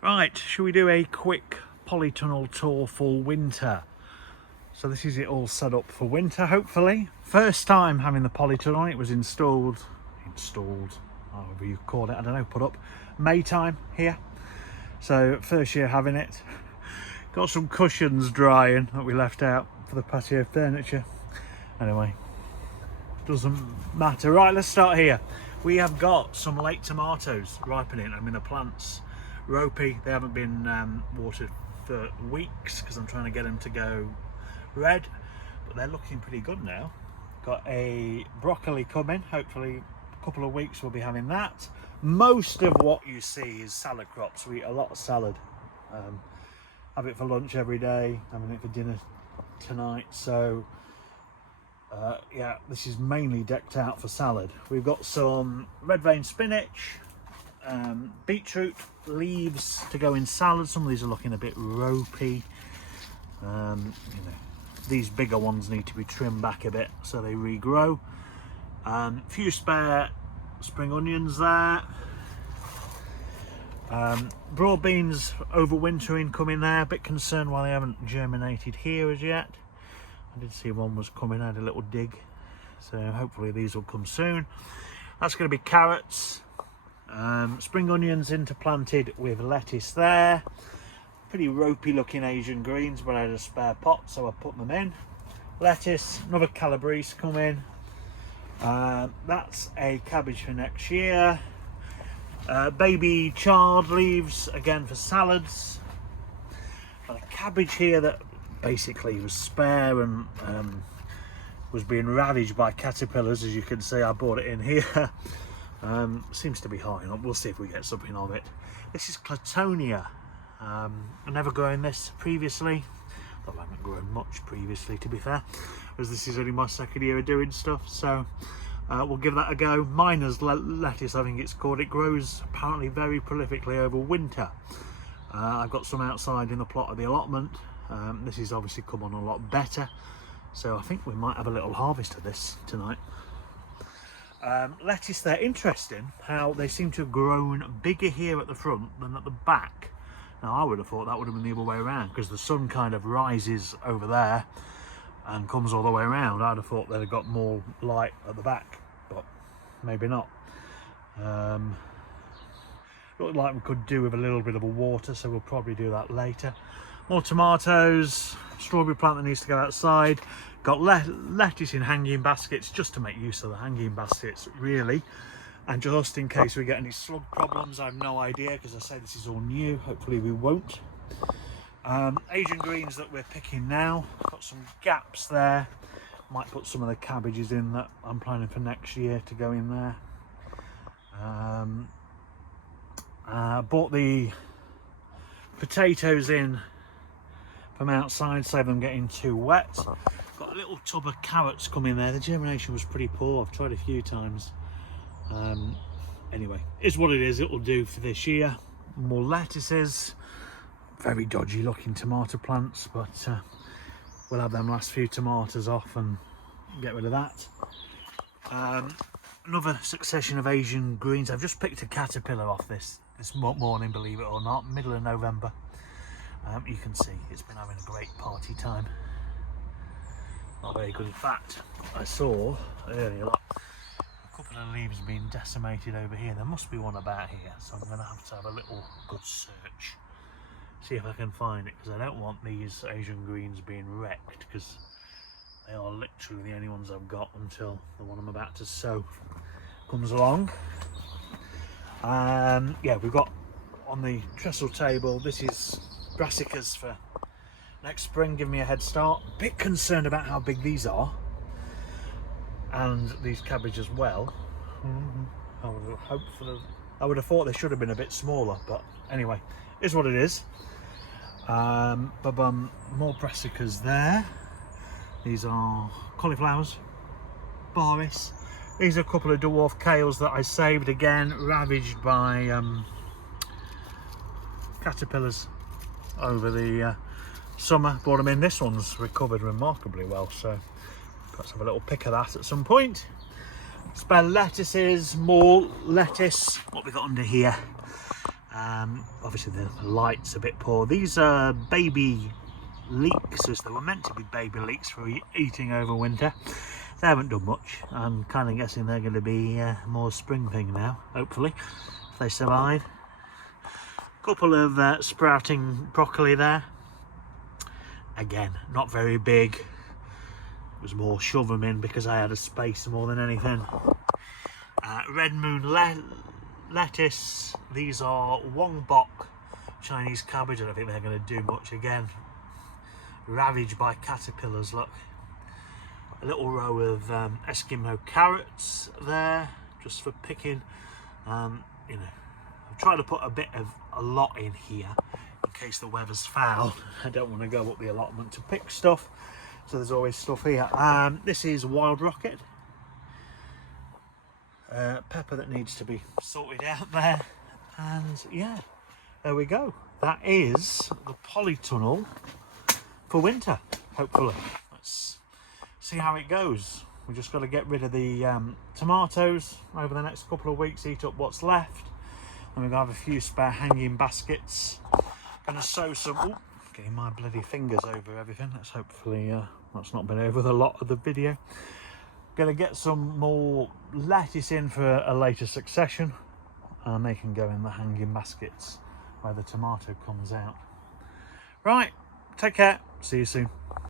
Right, shall we do a quick polytunnel tour for winter? So this is it all set up for winter, hopefully. First time having the polytunnel. It was installed, however you call it, I don't know, put up May time here. So first year having it. Got some cushions drying that we left out for the patio furniture. Anyway, doesn't matter. Right, let's start here. We have got some late tomatoes ripening. I mean, the plants ropey. They haven't been watered for weeks because I'm trying to get them to go red, but they're looking pretty good now. Got a broccoli coming. Hopefully a couple of weeks we'll be having that. Most of what you see is salad crops. We eat a lot of salad. Have it for lunch every day, having it for dinner tonight. So yeah, this is mainly decked out for salad. We've got some red vein spinach, beetroot leaves to go in salad. Some of these are looking a bit ropey. You know, these bigger ones need to be trimmed back a bit so they regrow. Few spare spring onions there. Broad beans overwintering coming there. A bit concerned why they haven't germinated here as yet. I did see one was coming. I had a little dig, so hopefully these will come soon. That's going to be carrots. Spring onions interplanted with lettuce there. Pretty ropey looking Asian greens, but I had a spare pot, so I put them in. Lettuce, another calabrese coming. That's a cabbage for next year. Baby chard leaves again for salads. Got a cabbage here that basically was spare and was being ravaged by caterpillars. As you can see, I brought it in here. Seems to be high enough. We'll see if we get something of it. This is Clatonia. I never grown this previously. Though I haven't grown much previously, to be fair, as this is only my second year of doing stuff. So we'll give that a go. Miner's lettuce, I think it's called. It grows apparently very prolifically over winter. I've got some outside in the plot of the allotment. This has obviously come on a lot better, so I think we might have a little harvest of this tonight. Lettuce, they're interesting how they seem to have grown bigger here at the front than at the back. Now I would have thought that would have been the other way around, because the sun kind of rises over there and comes all the way around. I'd have thought they'd have got more light at the back, but maybe not. Looked like we could do with a little bit of a water, so we'll probably do that later. More tomatoes, strawberry plant that needs to go outside. Got lettuce in hanging baskets, just to make use of the hanging baskets really, and just in case we get any slug problems. I have no idea, because I say this is all new. Hopefully we won't. Asian greens that we're picking now. Got some gaps there. Might put some of the cabbages in that I'm planning for next year to go in there. Bought the potatoes in from outside, save them getting too wet. Got a little tub of carrots coming there. The germination was pretty poor. I've tried a few times. Anyway, it's what it is. It'll do for this year. More lettuces. Very dodgy looking tomato plants, but we'll have them last few tomatoes off and get rid of that. Another succession of Asian greens. I've just picked a caterpillar off this morning, believe it or not, middle of November. You can see it's been having a great party time. Not very good. In fact, I saw earlier a couple of leaves being decimated over here. There must be one about here, so I'm going to have a little good search, see if I can find it, because I don't want these Asian greens being wrecked, because they are literally the only ones I've got until the one I'm about to sow comes along. Yeah, we've got on the trestle table, this is brassicas for next spring, give me a head start. Bit concerned about how big these are, and these cabbage as well. I would have thought they should have been a bit smaller, but anyway, is what it is. More brassicas there. These are cauliflowers, baris. These are a couple of dwarf kales that I saved, again ravaged by caterpillars over the summer. Brought them in. This one's recovered remarkably well, so perhaps have a little pick of that at some point. Spare lettuces, more lettuce. What we got under here? Obviously the light's a bit poor. These are baby leeks, as they were meant to be baby leeks for eating over winter. They haven't done much. I'm kind of guessing they're going to be more spring thing now, hopefully, if they survive. Couple of sprouting broccoli there. Again, not very big. It was more shove them in because I had a space more than anything. Red moon lettuce. These are Wong Bok Chinese cabbage. I don't think they're going to do much. Again, ravaged by caterpillars. Look, a little row of Eskimo carrots there, just for picking. You know, I've tried to put a lot in here in case the weather's foul. I don't want to go up the allotment to pick stuff, so there's always stuff here. This is wild rocket. Pepper that needs to be sorted out there, and yeah, there we go. That is the polytunnel for winter, hopefully. Let's see how it goes. We just got to get rid of the tomatoes over the next couple of weeks, eat up what's left, and we're gonna have a few spare hanging baskets. Gonna sow some. Ooh, getting my bloody fingers over everything. Let's hopefully that's not been over the lot of the video. Gonna get some more lettuce in for a later succession, and they can go in the hanging baskets where the tomato comes out. Right, take care, see you soon.